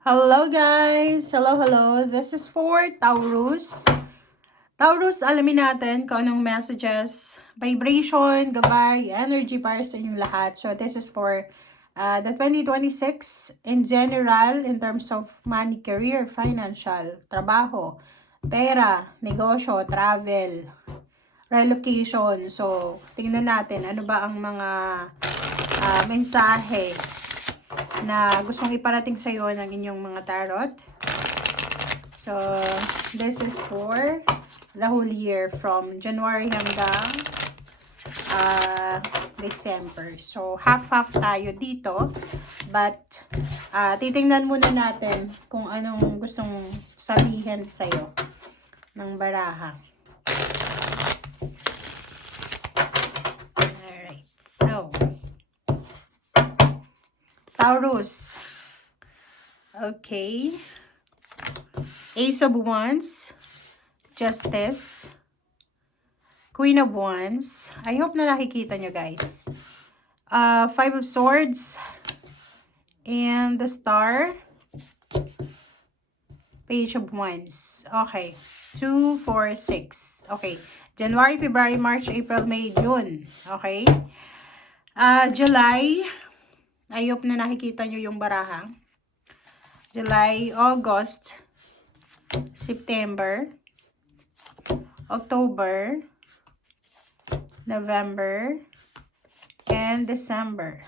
Hello guys! Hello! This is for Taurus. Taurus, alamin natin kung anong messages, vibration, gabay, energy para sa inyong lahat. So this is for the 2026 in general in terms of money, career, financial, trabaho, pera, negosyo, travel, relocation. So tingnan natin ano ba ang mga mensahe na gustong iparating sa iyo ng inyong mga tarot. So, this is for the whole year from January hanggang December. So, half-half tayo dito. But, titingnan muna natin kung anong gustong sabihin sa'yo ng baraha. Alright. So, Taurus. Okay. Ace of Wands, Justice, Queen of Wands. I hope na nakikita nyo guys. Five of Swords, and the Star, Page of Wands. Okay. 2, 4, 6. Okay. January, February, March, April, May, June. Okay. July. I hope na nakikita nyo yung baraha. July, August, September, October, November, and December.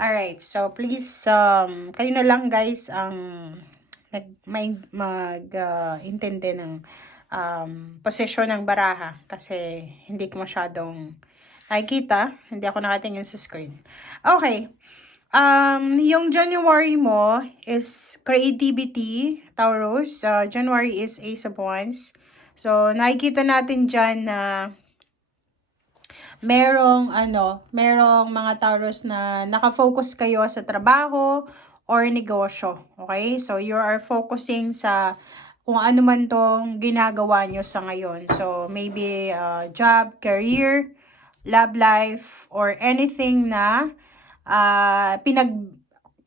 Alright, so please, kayo na lang guys ang mag-intindi ng posisyon ng baraha kasi hindi ko masyadong nakikita, hindi ako nakatingin sa screen. Okay. Yung January mo is creativity, Taurus. January is Ace of Wands. So, nakikita natin dyan na merong mga Taurus na nakafocus kayo sa trabaho or negosyo. Okay? So, you are focusing sa kung ano man tong ginagawa nyo sa ngayon. So, maybe job, career, love life, or anything na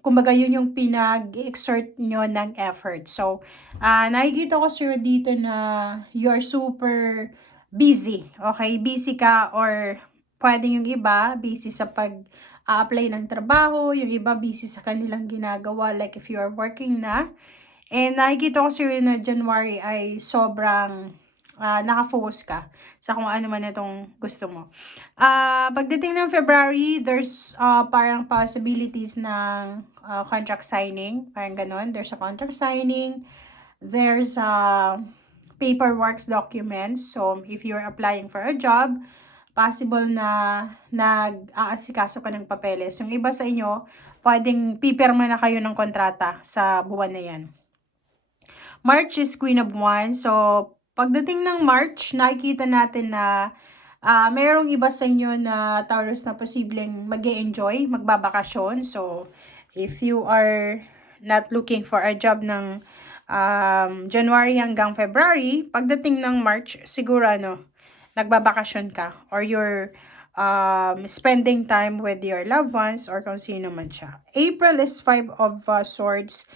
kumbaga yun yung pinag-exert nyo ng effort. So, nakikita ko sir dito na you're super busy. Okay? Busy ka or pwedeng yung iba busy sa pag-apply ng trabaho, yung iba busy sa kanilang ginagawa like if you are working na. And nakikita ko sir na January ay sobrang nakafocus ka sa kung ano man itong gusto mo. Pagdating ng February, there's parang possibilities ng contract signing. Parang ganon. There's a contract signing. There's paperwork documents. So, if you're applying for a job, possible na nag-aasikaso ka ng papeles. Yung iba sa inyo, pwedeng pipirma na kayo ng kontrata sa buwan na yan. March is Queen of Wands. So, pagdating ng March, nakikita natin na mayroong iba sa inyo na Taurus na posibleng mag-e-enjoy, magbabakasyon. So, if you are not looking for a job ng January hanggang February, pagdating ng March, siguro nagbabakasyon ka or you're spending time with your loved ones or kung sino man siya. April is Five of Swords.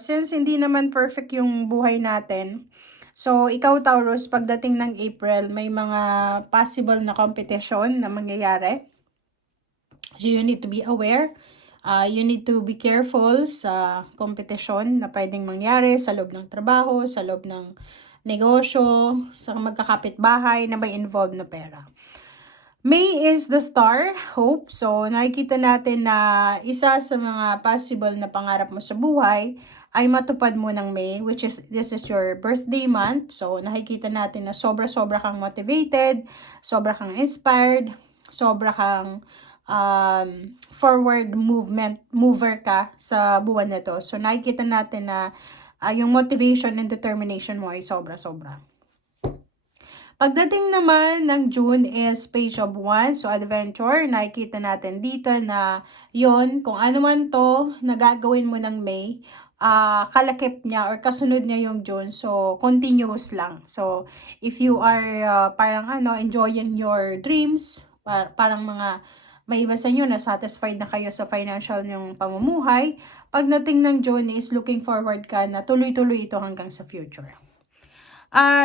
Since hindi naman perfect yung buhay natin, so ikaw Taurus, pagdating ng April, may mga possible na competition na mangyayari. So you need to be aware. You need to be careful sa competition na pwedeng mangyari sa loob ng trabaho, sa loob ng negosyo, sa magkakapitbahay na may involved na pera. May is the Star, Hope. So, nakikita natin na isa sa mga possible na pangarap mo sa buhay ay matupad mo ng May, which is, this is your birthday month. So, nakikita natin na sobra-sobra kang motivated, sobra kang inspired, sobra kang forward mover ka sa buwan na to. So, nakikita natin na yung motivation and determination mo ay sobra-sobra. Pagdating naman ng June is Page of Wands, so adventure. Nakikita natin dito na yon kung ano man to na gagawin mo ng May, kalakip niya or kasunod niya yung June. So, continuous lang. So, if you are parang enjoying your dreams, parang may iba sa inyo na satisfied na kayo sa financial nyong pamumuhay, pagdating ng June is looking forward ka na tuloy-tuloy ito hanggang sa future.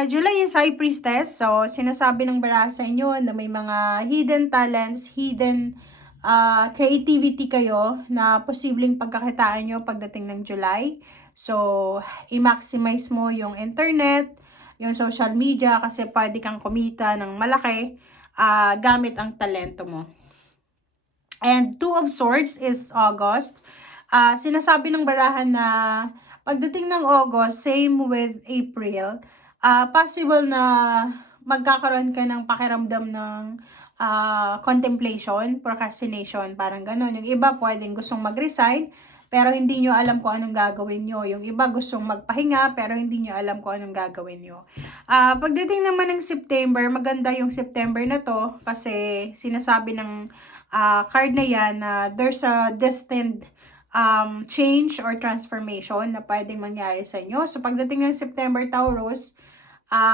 July is High Priestess. So, sinasabi ng baraha sa inyo na may mga hidden talents, hidden creativity kayo na posibleng pagkakitaan nyo pagdating ng July. So, i-maximize mo yung internet, yung social media kasi pwede kang kumita ng malaki gamit ang talento mo. And Two of Swords is August. Sinasabi ng barahan na pagdating ng August, same with April, possible na magkakaroon ka ng pakiramdam ng contemplation, procrastination, parang ganun. Yung iba pwedeng gustong mag-resign, pero hindi nyo alam kung anong gagawin nyo. Yung iba gustong magpahinga, pero hindi nyo alam kung anong gagawin nyo. Pagdating naman ng September, maganda yung September na to, kasi sinasabi ng card na yan na there's a destined change or transformation na pwedeng mangyari sa inyo. So, pagdating ng September, Taurus,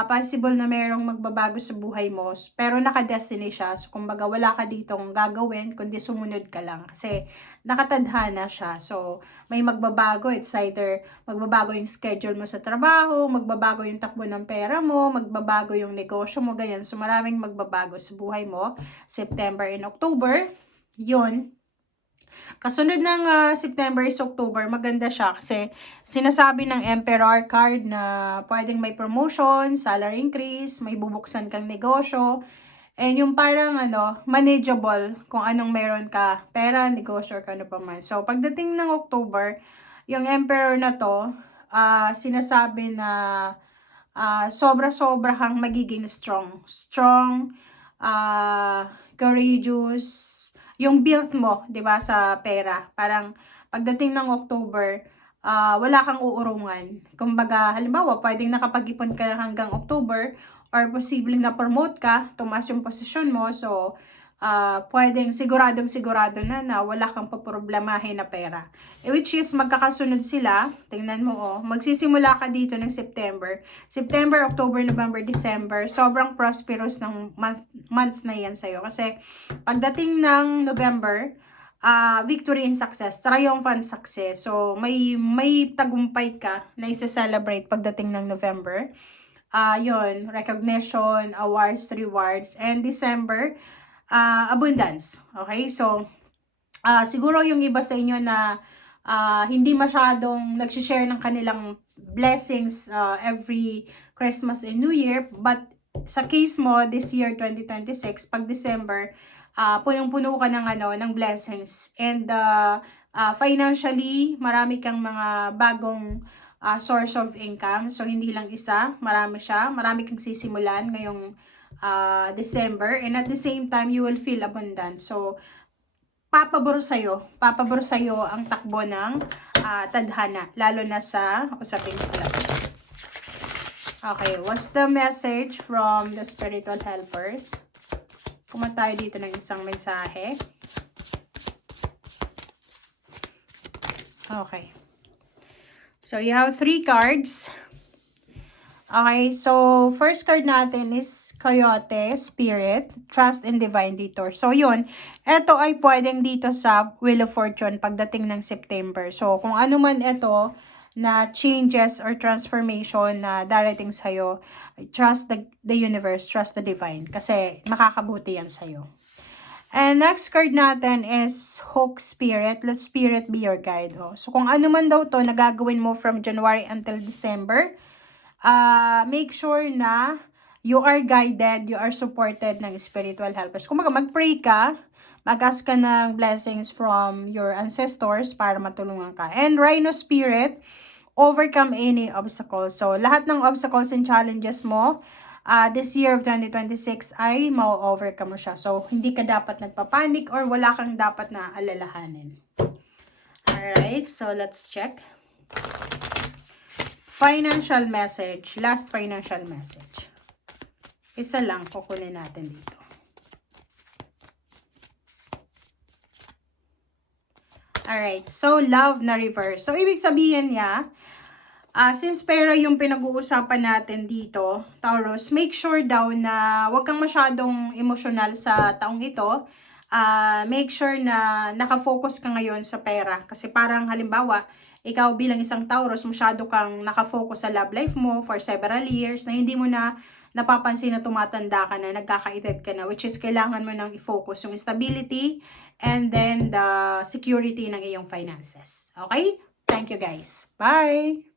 possible na merong magbabago sa buhay mo, pero naka-destiny siya. So, kumbaga, wala ka ditong gagawin, kundi sumunod ka lang. Kasi, nakatadhana siya. So, may magbabago. It's either magbabago yung schedule mo sa trabaho, magbabago yung takbo ng pera mo, magbabago yung negosyo mo, ganyan. So, maraming magbabago sa buhay mo. September and October, yun. Kasunod ng September is October, maganda siya kasi sinasabi ng Emperor card na pwedeng may promotion, salary increase, may bubuksan kang negosyo, and yung parang manageable kung anong meron ka, pera, negosyo, or ano pa man. So, pagdating ng October, yung Emperor na to, sinasabi na sobra-sobra kang magiging strong. Strong, courageous, yung build mo, 'di ba, sa pera. Parang pagdating ng October, wala kang uurungan. Kumbaga, halimbawa, pwedeng nakapag-ipon ka hanggang October or posibleng na-promote ka, tumaas yung posisyon mo. So, pwedeng siguradong-sigurado na wala kang paproblemahin na pera. Which is, magkakasunod sila. Tingnan mo, magsisimula ka dito ng September. September, October, November, December. Sobrang prosperous ng months na yan sa'yo. Kasi, pagdating ng November, victory and success, triumphant success. So, may tagumpay ka na isa-celebrate pagdating ng November. Yun, recognition, awards, rewards. And December, abundance. Okay? So, siguro yung iba sa inyo na hindi masyadong nagsishare ng kanilang blessings every Christmas and New Year, but sa case mo, this year, 2026, pag December, punong-puno ka ng blessings. And financially, marami kang mga bagong source of income. So, hindi lang isa, marami siya. Marami kang sisimulan ngayong December, and at the same time you will feel abundant. So papabor sa'yo ang takbo ng tadhana, lalo na sa usaping salapi. Okay, what's the message from the spiritual helpers? Kumanta tayo dito ng isang mensahe. Okay, so you have 3 cards. Okay, so first card natin is Coyote, Spirit, Trust, and Divine Detour. So yun, ito ay pwedeng dito sa Wheel of Fortune pagdating ng September. So kung ano man ito na changes or transformation na darating sa'yo, trust the universe, trust the divine, kasi makakabuti yan sa'yo. And next card natin is Hook, Spirit. Let Spirit be your guide. So kung ano man daw to na gagawin mo from January until December, make sure na you are guided, you are supported ng spiritual helpers. Kung mag-pray ka, mag-ask ka ng blessings from your ancestors para matulungan ka. And Rhino Spirit, overcome any obstacles. So, lahat ng obstacles and challenges mo, this year of 2026 ay ma-overcome mo siya. So, hindi ka dapat nagpapanik or wala kang dapat na alalahanin. Alright, so let's check. Financial message. Last financial message. Isa lang kukunin natin dito. Alright. So, love na reverse. So, ibig sabihin niya, since pera yung pinag-uusapan natin dito, Taurus, make sure daw na huwag kang masyadong emosyonal sa taong ito. make sure na nakafocus ka ngayon sa pera. Kasi parang halimbawa, ikaw bilang isang Taurus, masyado kang nakafocus sa love life mo for several years na hindi mo na napapansin na tumatanda ka na, nagkakaedad ka na, which is kailangan mo nang i-focus yung stability and then the security ng iyong finances. Okay? Thank you guys. Bye!